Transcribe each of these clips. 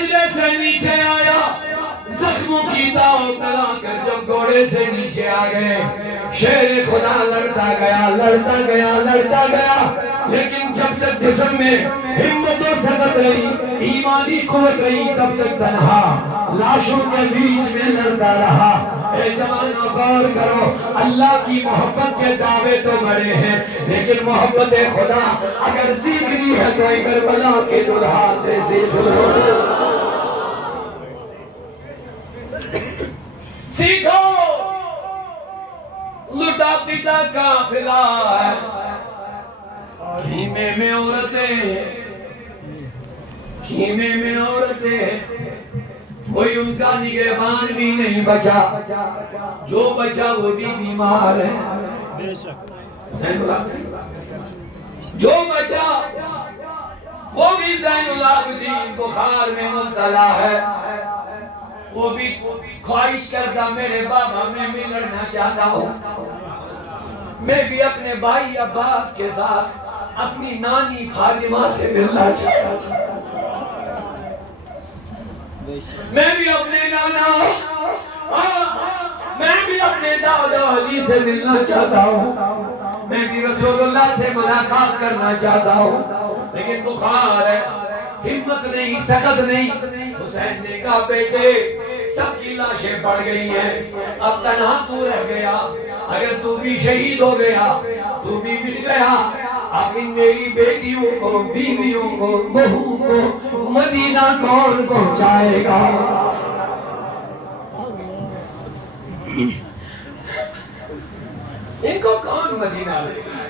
سجدے سے نیچے آیا، زخموں کی داؤ کلا کر جب گھوڑے سے نیچے آ گئے، شیر خدا لڑتا گیا لڑتا گیا لڑتا گیا، لیکن جب تک جسم میں ہمت و صحت رہی، ایمانی قوت رہی، تب تک تنہا لاشوں کے بیچ میں لڑتا رہا۔ اے جوانو غور کرو، اللہ کی محبت کے دعوے تو بڑے ہیں، لیکن محبت خدا اگر سیکھنی ہے تو کربلا کے دلہا سے سیکھ لو۔ سیکھو، لٹا پیٹا قافلہ ہے، خیمے میں عورتیں، خیمے میں عورتیں، کوئی ان کا نگہبان بھی نہیں بچا، جو بچا وہ بھی بیمار ہے، جو بچا وہ بھی زین العابدین بخار میں مبتلا ہے، وہ بھی خواہش کرتا میرے بابا میں ملنا چاہتا ہوں، میں بھی اپنے بھائی عباس کے ساتھ اپنی نانی فاطمہ سے ملنا چاہتا ہوں، میں بھی اپنے نانا، میں بھی اپنے دادا علی سے ملنا چاہتا ہوں، میں بھی رسول اللہ سے ملاقات کرنا چاہتا ہوں، لیکن بخار ہے، ہمت نہیں، سخت نہیں۔ حسین نے کہا بیٹے سب کی لاشیں پڑ گئی ہیں، اب تنہا تو رہ گیا، اگر تو بھی شہید ہو گیا، تو بھی مٹ گیا، اب ان میری بیٹیوں کو، بیویوں کو، بہو کو مدینہ کون پہنچائے گا؟ ان کو کون مدینہ لے گا؟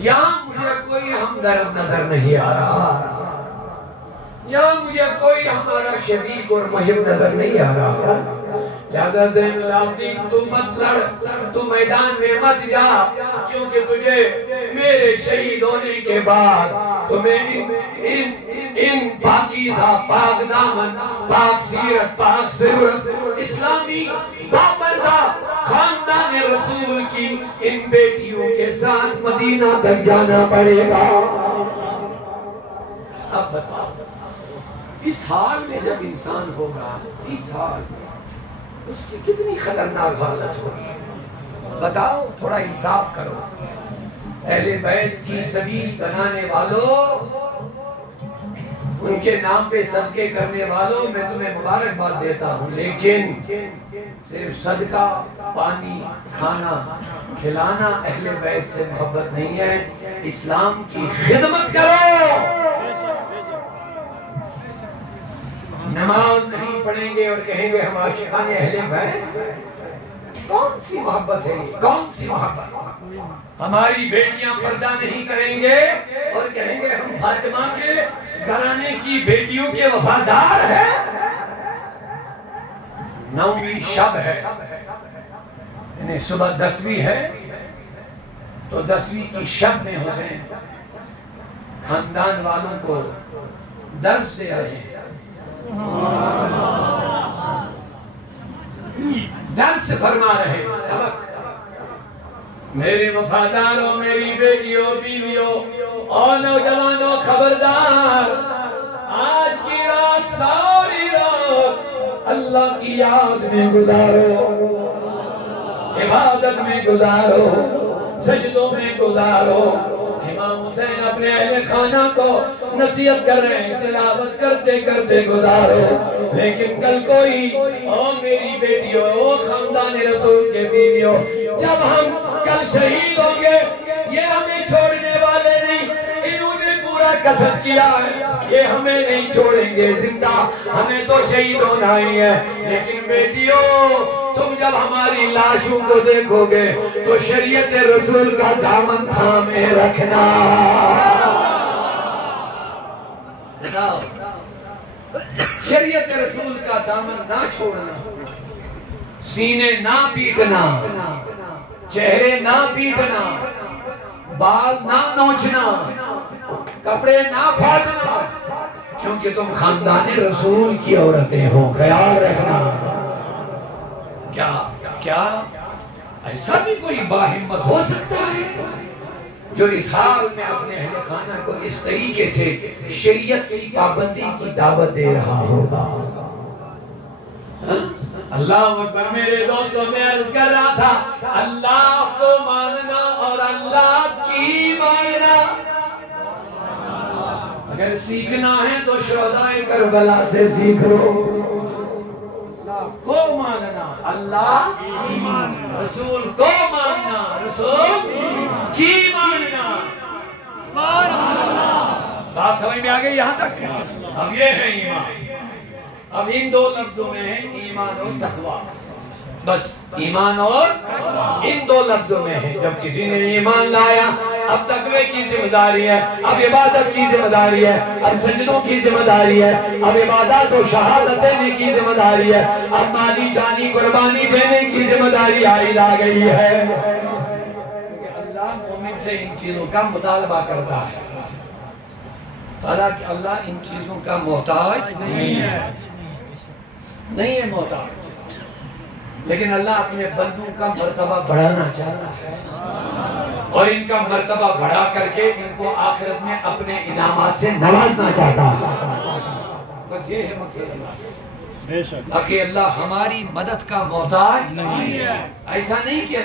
یہاں مجھے کوئی ہمدرد نظر نہیں آ رہا، یہاں مجھے کوئی ہمارا شفیق اور محب نظر نہیں آ رہا، لہذا زین العابدین تو مت لڑ، تو میدان میں مت جا، کیونکہ تجھے میرے شہید ہونے کے بعد تمہیں ان پاکیزہ، پاک دامن، پاک سیرت، پاک سیرت، اسلامی باپردہ خاندان رسول کی ان بیٹیوں کے ساتھ مدینہ تک جانا پڑے گا۔ اب بتاؤ اس حال میں جب انسان ہوگا، اس حال میں اس کی کتنی خطرناک حالت ہوگی، بتاؤ، تھوڑا انصاف کرو۔ اہل بیت کی سبیل بنانے والوں، ان کے نام پہ صدقے کرنے والوں، میں تمہیں مبارکباد دیتا ہوں، لیکن صرف صدقہ، پانی، کھانا کھلانا اہل بیت سے محبت نہیں ہے، اسلام کی خدمت کرو۔ نماز نہیں پڑھیں گے اور کہیں گے ہم عاشقان اہل بیت، کون سی محبت ہے یہ؟ کون سی محبت؟ ہماری بیٹیاں پردہ نہیں کریں گے اور کہیں گے ہم فاطمہ کے گھرانے کی بیٹیوں کے وفادار ہیں۔ 9ویں شب ہے، یعنی صبح 10ویں ہے، تو 10ویں کی شب میں حسین خاندان والوں کو درس دے رہے ہیں، درس فرما رہے ہیں، سبق۔ میرے وفاداروں، میری بیٹیوں، بیویوں اور نوجوانوں، خبردار، آج کی رات ساری رات اللہ کی یاد میں گزارو، عبادت میں گزارو، سجدوں میں گزارو۔ امام حسین اپنے اہل خانہ کو نصیحت کر رہے ہیں، تلاوت کرتے کرتے گزارو، لیکن کل کوئی، او میری بیٹیوں، او خاندان رسول کے بیویوں، جب ہم کل شہید ہوں گے، یہ ہمیں چھوڑنے والے نہیں، انہوں نے پورا قصد کیا ہے، یہ ہمیں نہیں چھوڑیں گے زندہ، ہمیں تو شہید ہونا ہی ہے، لیکن بیٹیوں تم جب ہماری لاشوں کو دیکھو گے تو شریعت رسول کا دامن تھامے رکھنا۔ شریعت رسول کا دامن نہ چھوڑنا، سینے نہ پیٹنا، چہرے نہ پیٹنا، بال نہ نوچنا، کپڑے نہ پھاڑنا، کیونکہ تم خاندان رسول کی عورتیں ہو، خیال رکھنا۔ کیا ایسا بھی کوئی باہمت ہو سکتا ہے جو اس حال میں اپنے اہل خانہ کو اس طریقے سے شریعت کی پابندی کی دعوت دے رہا ہوگا. اللہ اکبر. میرے دوستوں میں عرض کر رہا تھا اللہ کو ماننا اور اللہ کی ماننا. اگر سیکھنا ہے تو شہدائے کربلا سے سیکھ لو. اللہ کو ماننا, اللہ رسول کو ماننا, رسول کی ماننا. بات سمجھ میں آگئی یہاں تک؟ اب یہ ہے ایمان. اب ان دو لفظوں میں ہے ایمان اور تقوی. بس ایمان اور ان دو لفظوں میں ہے. جب کسی نے ایمان لایا اب تقوی کی ذمہ داری ہے, اب عبادت کی ذمہ داری ہے, اب سجدوں کی ذمہ داری ہے, اب عبادات و شہادت دینے کی ذمہ داری ہے, اب مالی جانی قربانی دینے کی ذمہ داری عائد آ گئی ہے. اللہ مومن سے ان چیزوں کا مطالبہ کرتا ہے, حالانکہ اللہ ان چیزوں کا محتاج نہیں ہے محتاج, لیکن اللہ اپنے بندوں کا مرتبہ بڑھانا چاہتا ہے اور ان کا مرتبہ بڑھا کر کے ان کو آخرت میں اپنے انعامات سے نوازنا چاہتا ہے. بس یہ ہے مقصد اللہ. باقی اللہ ہماری مدد کا محتاج نہیں ہے. ایسا نہیں کہ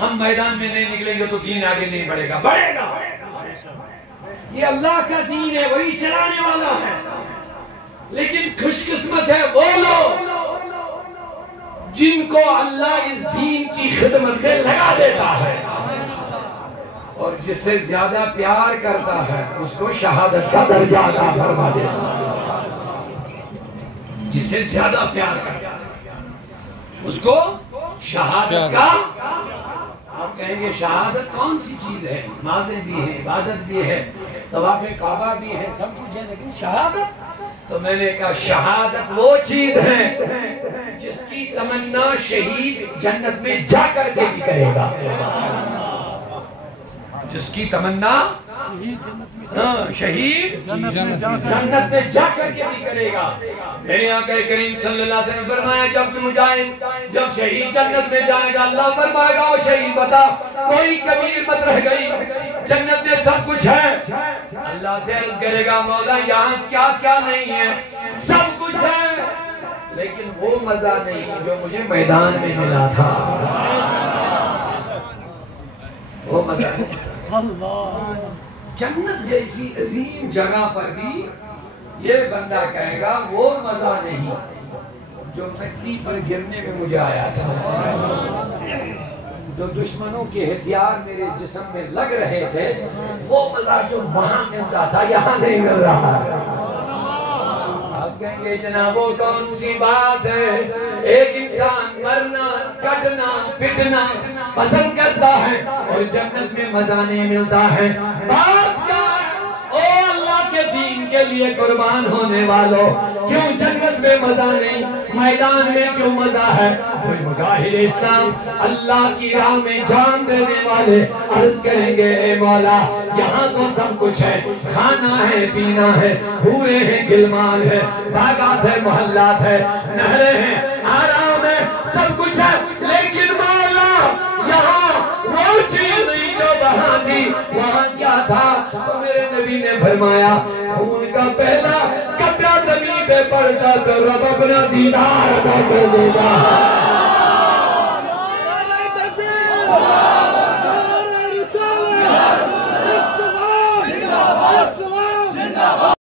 ہم میدان میں نہیں نکلیں گے تو دین آگے نہیں بڑھے گا, بڑھے گا. یہ اللہ کا دین ہے, وہی چلانے والا ہے. لیکن خوش قسمت ہے وہ لوگ جن کو اللہ اس دین کی خدمت میں لگا دیتا ہے, اور جس سے زیادہ پیار کرتا ہے اس کو شہادت کا درجہ عطا فرما دیتا ہے. جس سے زیادہ پیار کرتا ہے اس کو شہادت کا. آپ کہیں گے شہادت کون سی چیز ہے؟ نمازیں بھی ہیں, عبادت بھی ہے, طواف کعبہ بھی ہے, سب کچھ ہے, لیکن شہادت. تو میں نے کہا شہادت وہ چیز ہے جس کی تمنا شہید جنت میں جا کر کے بھی کرے گا. جس کی تمنا شہید جنت میں جا کر کے بھی کرے گا. میرے آقا کریم صلی اللہ علیہ وسلم فرمایا جب شہید جنت میں جائے گا اللہ فرمائے گا او شہید بتا کوئی کبیر مت رہ گئی, جنت میں سب کچھ ہے. اللہ سے عرض کرے گا مولا یہاں کیا کیا نہیں ہے؟ سب کچھ ہے لیکن وہ مزہ نہیں جو مجھے میدان میں ملا تھا. وہ مزہ نہیں. جنت جیسی عظیم جگہ پر بھی یہ بندہ کہے گا وہ مزہ نہیں جو مٹی پر گرنے میں مجھے آیا تھا, جو دشمنوں کے ہتھیار میرے جسم میں لگ رہے تھے, وہ مزہ جو وہاں ملتا تھا یہاں نہیں مل رہا ہے. آپ کہیں گے جناب وہ کون سی بات ہے؟ ایک انسان مرنا, کٹنا, پٹنا پسند کرتا ہے اور جنت میں مزہ نہیں ملتا ہے. بات کیا ہے؟ او اللہ کے دین کے لیے قربان ہونے والوں, کیوں جنت میں مزہ نہیں, میدان میں کیوں مزہ ہے؟ کوئی مجاہد اسلام اللہ کی راہ میں جان دینے والے عرض کریں گے اے مولا یہاں تو سب کچھ ہے, کھانا ہے, پینا ہے, حوریں ہیں, گلمان ہے, باغات ہے, محلات ہے, نہریں ہیں, آرام ہے, سب کچھ ہے, لیکن مولا یہاں وہ چیز نہیں جو وہاں تھی. وہاں کیا تھا؟ تو میرے نبی نے فرمایا خون کا پہلا قطرہ زمین پہ پڑتا تو رب اپنا دیدار عطا کر دے گا.